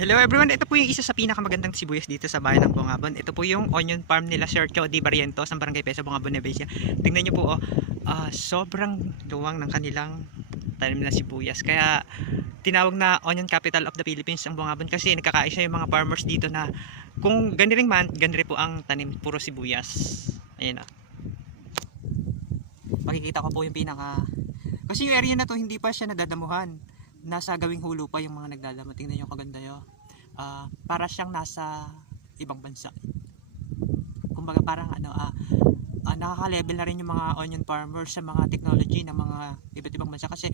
Hello everyone, ito po yung isa sa pinakamagandang sibuyas dito sa bayan ng Bungabon. Ito po yung onion farm nila Sir Chody Barrientos ng Barangay Pesa, Bungabon, Nevesia. Tingnan nyo po, sobrang luwang ng kanilang tanim na sibuyas. Kaya tinawag na onion capital of the Philippines ang Bungabon kasi nagkakaisa yung mga farmers dito na kung ganiring man, ganiri po ang tanim, puro sibuyas. Ayan o. Makikita ko po yung kasi yung area na to hindi pa siya nadadamuhan. Nasa gawing hulo pa yung mga nagdadamo. Tingnan nyo kaganda yun. Para siyang nasa ibang bansa. Kumbaga parang nakaka-level na rin yung mga onion farmers sa mga technology ng mga iba't ibang bansa kasi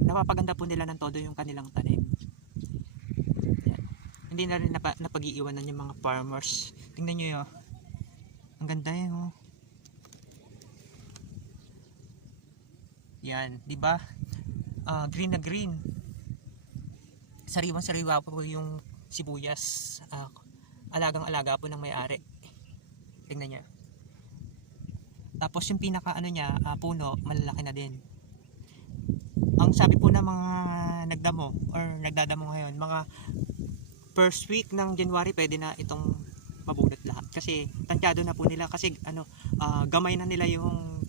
napapaganda po nila ng todo yung kanilang tanim. Yan. Hindi na rin napag-iiwanan yung mga farmers. Tingnan nyo yun. Ang ganda yun. Oh. Yan, di ba? Green na green. Sariwang-sariwa po yung sibuyas. Alagang-alaga po ng may-ari. Tingnan niya. Tapos yung pinaka puno, malalaki na din. Ang sabi po ng mga nagdamo or nagdadamo ngayon, mga first week ng January pwede na itong mabunot lahat. Kasi tansyado na po nila kasi gamay na nila yung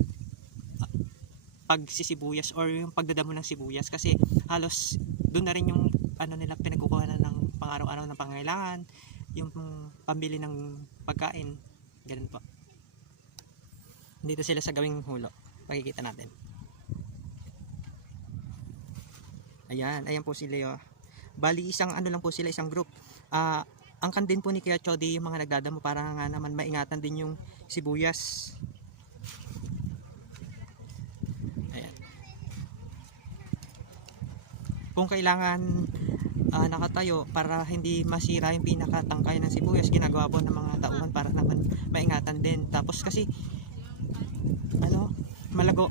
pagsisibuyas or yung pagdadamo ng sibuyas kasi halos doon na rin yung nila pinagkukuha na ng pang-araw-araw na pangangailangan, yung pambili ng pagkain, ganun po. Dito sila sa gawing hulo, makikita natin. Ayan po si Leo. Bali isang lang po sila, isang group. Angkan din po ni Kuya Chody yung mga nagdadamo para nga naman maingatan din yung sibuyas. Kung kailangan nakatayo para hindi masira yung pinakatangkay ng sibuyas, ginagawa po ng mga tauhan para naman maingatan din. Tapos kasi malago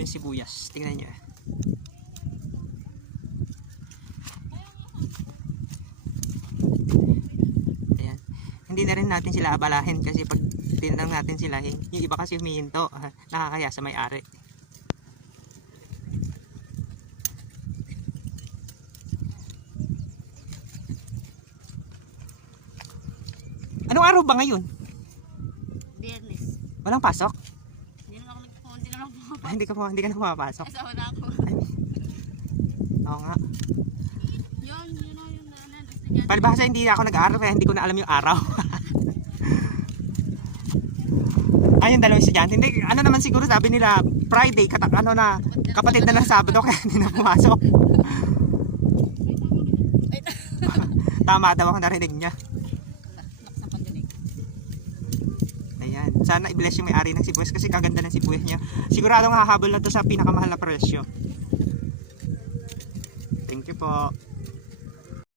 yung sibuyas. Tingnan niyo. Ayan. Hindi na rin natin sila abalahin kasi pag tinanong natin sila, yung iba kasi humihinto, nakakaya sa may-ari. Anong araw ba ngayon? Biyernes. Walang pasok? Hindi na ako pumapasok. Hindi ka na pumapasok. Asawa na ako. Oo nga. Yun na. Palibhasa hindi ako nag-aaral kaya hindi ko na alam yung araw. Ayun, dalawang estudyante. Hindi, naman siguro sabi nila Friday, kapatid na ng Sabado kaya hindi na pumasok. Tama daw ang narinig niya. Ayan. Sana i-bless yung may-ari ng sibuyas kasi kaganda ng sibuyas niya. Siguradong hahabol na to sa pinakamahal na presyo. Thank you po.